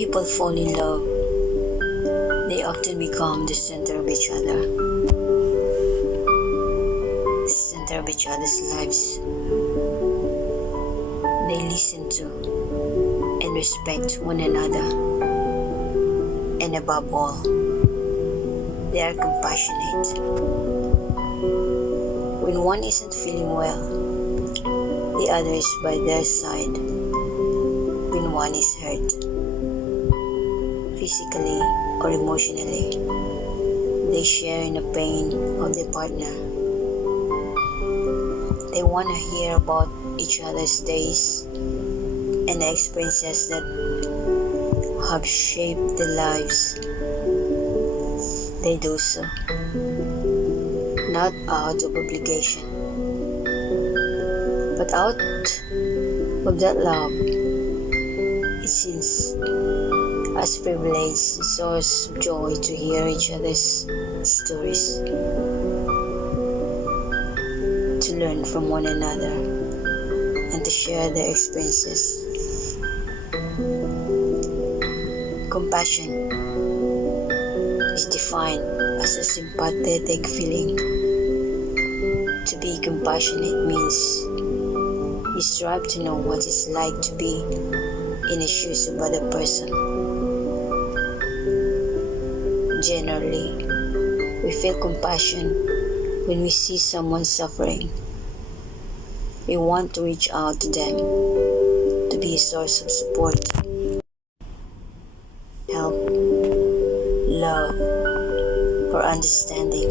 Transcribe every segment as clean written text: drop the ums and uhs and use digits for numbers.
people fall in love, they often become the center of each other, the center of each other's lives. They listen to and respect one another, and above all, they are compassionate. When one isn't feeling well, the other is by their side. When one is hurt, physically or emotionally, they share in the pain of their partner. They want to hear about each other's days and the experiences that have shaped their lives. They do so, not out of obligation, but out of that love. It seems as privilege and source of joy to hear each other's stories, to learn from one another, and to share their experiences. Compassion is defined as a sympathetic feeling. To be compassionate means you strive to know what it's like to be in the shoes of other person. Generally, we feel compassion when we see someone suffering. We want to reach out to them, to be a source of support, help, love, or understanding.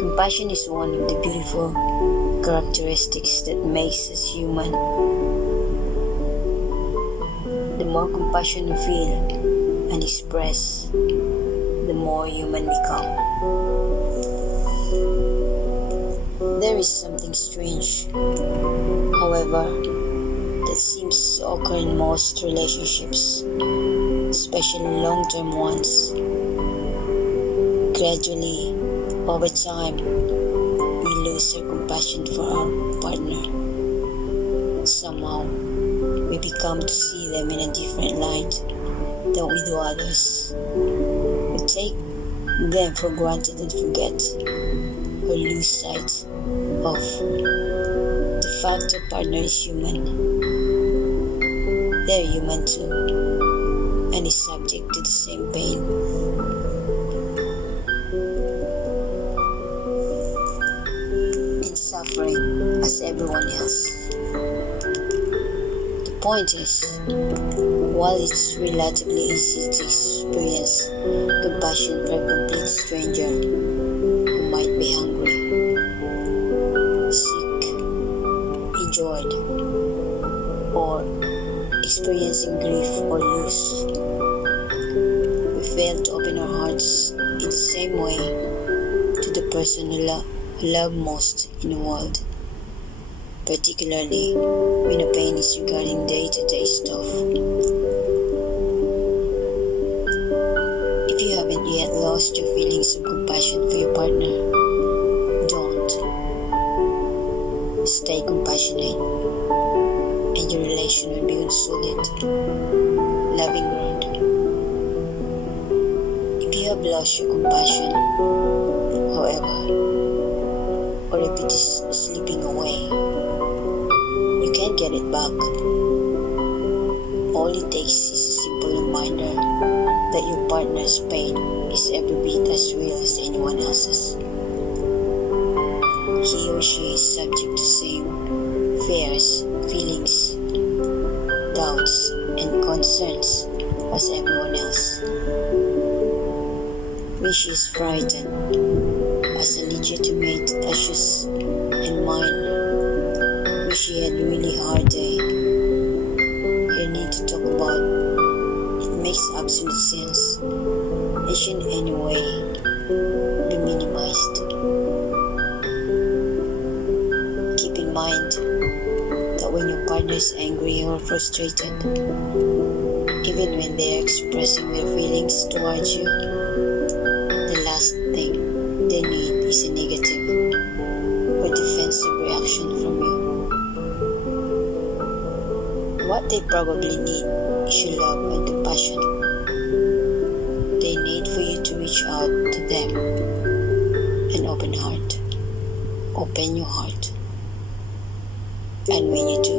Compassion is one of the beautiful characteristics that makes us human. The more compassion we feel and express, the more human become. There is something strange, however, that seems to occur in most relationships, especially long-term ones. Gradually, over time, we lose our compassion for our partner. Somehow, we become to see them in a different light than we do others. We take them for granted and forget or lose sight of the fact our partner is human. They're human too, and is subject to the same pain. And suffering as everyone else. The point is, while it's relatively easy to experience compassion for a complete stranger who might be hungry, sick, injured, or experiencing grief or loss, we fail to open our hearts in the same way to the person who love most in the world, particularly when the pain is regarding day-to-day stuff. If you haven't yet lost your feelings of compassion for your partner, don't. Stay compassionate, and your relation will be on solid, loving ground. If you have lost your compassion, however, or if it is slipping away, you can't get it back. All it takes is a simple reminder that your partner's pain is every bit as real as anyone else's. He or she is subject to same fears, feelings, doubts, and concerns as everyone else. When she is frightened, as a legitimate issues in mind, when she had a really hard day, her need to talk about it makes absolute sense and should in any way be minimized. Keep in mind that when your partner is angry or frustrated, even when they are expressing their feelings towards you, the last thing they need is a negative or defensive reaction from you. What they probably need is your love and compassion. They need for you to reach out to them and open your heart. And when you do,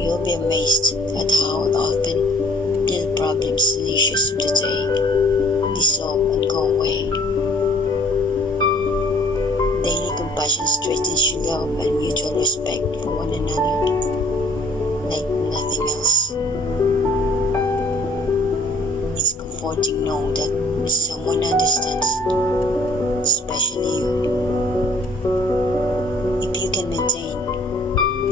you'll be amazed at how often little problems and issues of the day dissolve and go away. Daily compassion strengthens your love and mutual respect for one another like nothing else. It's comforting to know that someone understands, especially you. If you can maintain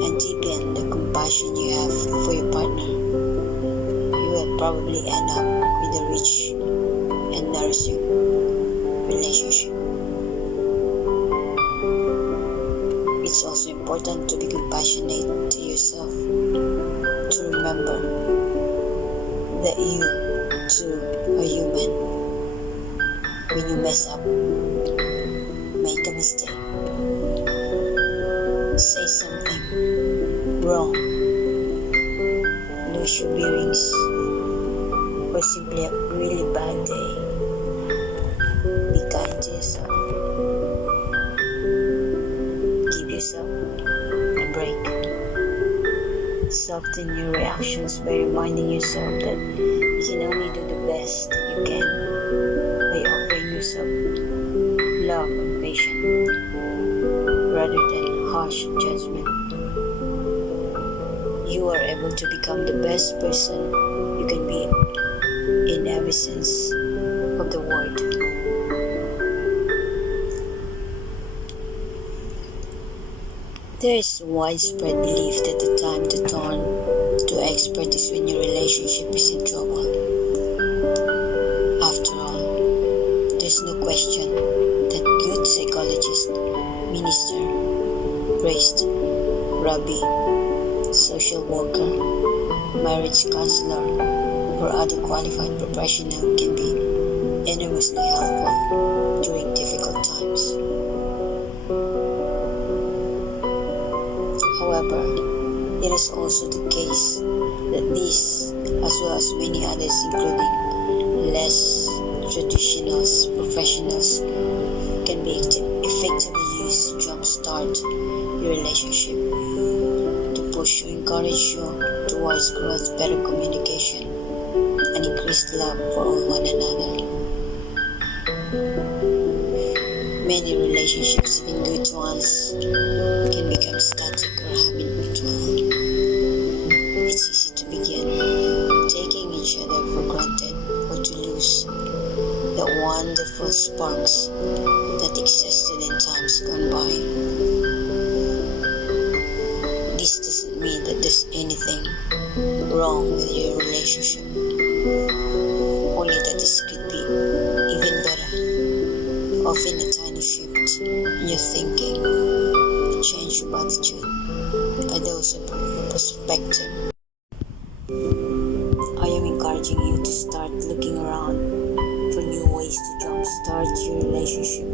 and deepen the compassion you have for your partner, you will probably end up with a rich and nourishing relationship. It's also important to be compassionate to yourself, to remember that you too are human. When you mess up, make a mistake, say something wrong, lose your bearings, or simply have a really bad day, be kind to yourself. Give yourself a break. Soften your reactions by reminding yourself that you can only do the best that you can by offering yourself love and patience rather than harsh judgment. You are able to become the best person you can be in every sense of the word. There is a widespread belief that the time to turn to expert is when your relationship is in trouble. After all, there's no question that good psychologist, minister, priest, rabbi, social worker, marriage counselor, or other qualified professional can be enormously helpful during difficult times. However, it is also the case that these, as well as many others including less traditional professionals, can be effectively used to jumpstart your relationship, to push or encourage you towards growth, better communication, and increased love for one another. Many relationships, even good ones, can become static or habitual. It's easy to begin taking each other for granted or to lose the wonderful sparks that existed in times gone by. This doesn't mean that there's anything wrong with your relationship, only that this could be even better. Often a tiny shift in your thinking, a change of attitude, a dose of perspective. I am encouraging you to start looking around for new ways to jumpstart your relationship.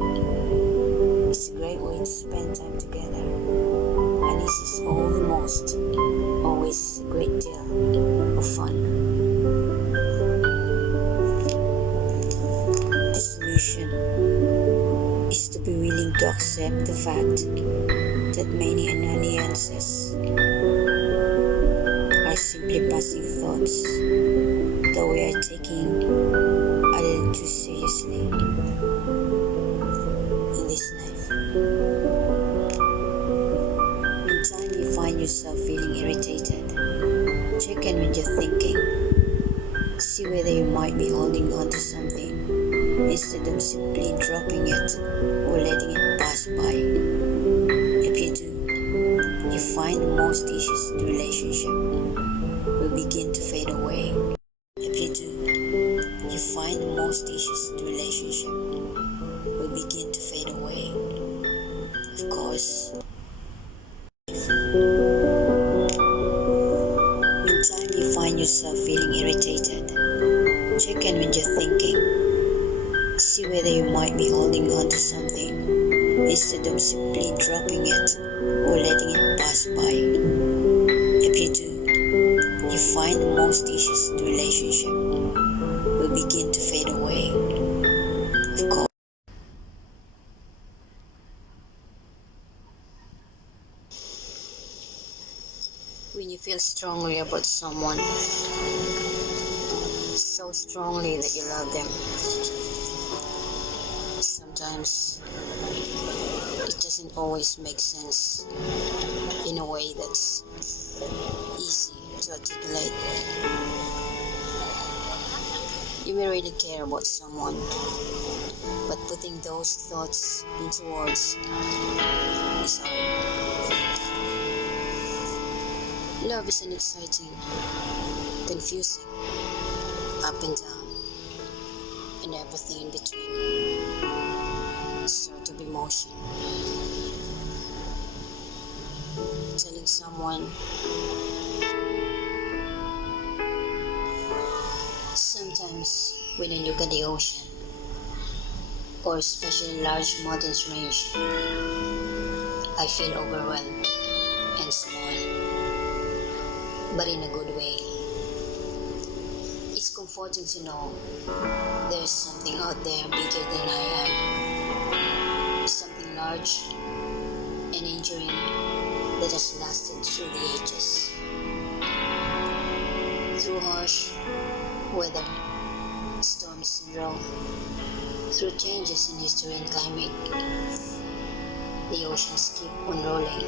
It's a great way to spend time together, and this is almost always a great deal of fun. The solution is to be willing to accept the fact that many annoyances are simply passing thoughts that we are taking a little too seriously in this life. When time you find yourself feeling irritated, check in with your thinking. See whether you might be holding on to something instead of simply dropping it or letting it pass by. If you do, you find that most issues in the relationship will begin to fade away. If you do, you find that most issues in the relationship will begin to fade away. Of course, when time you find yourself feeling irritated, check in with your thinking. See whether you might be holding on to something instead of simply dropping it or letting it pass by. If you do, you find that most issues When you feel strongly about someone, so strongly that you love them, sometimes it doesn't always make sense in a way that's easy to articulate. You may really care about someone, but putting those thoughts into words is hard. Love is an exciting, confusing, up and down, and everything in between sort of emotion. Telling someone sometimes when I look at the ocean, or especially large mountains range, I feel overwhelmed and small, but in a good way. It's comforting to know there's something out there bigger than I am, something large and enduring that has lasted through the ages. Through harsh weather, storms and drought, through changes in history and climate, the oceans keep on rolling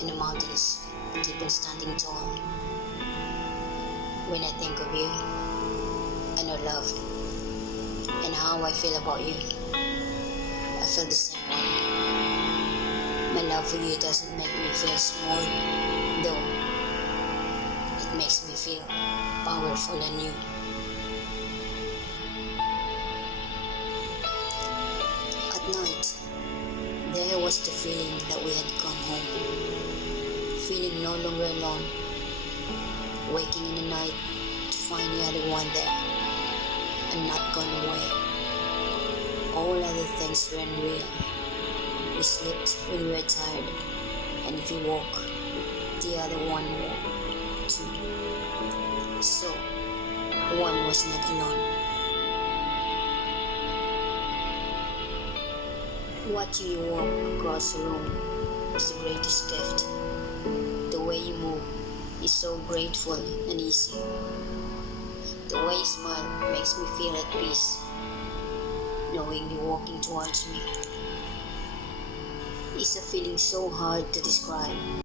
and the mountains keep on standing tall. When I think of you and our love and how I feel about you, I feel the same way. My love for you doesn't make me feel small, though it makes me feel powerful and new. At night, there was the feeling that we had gone home, feeling no longer alone, waking in the night to find the other one there and not gone away. All other things were unreal. We slept when we were tired, and if you woke, the other one woke too. So, one was not alone. Watching you walk across the room is the greatest gift. The way you move is so grateful and easy. The way you smile makes me feel at peace, knowing you're walking towards me. It's a feeling so hard to describe.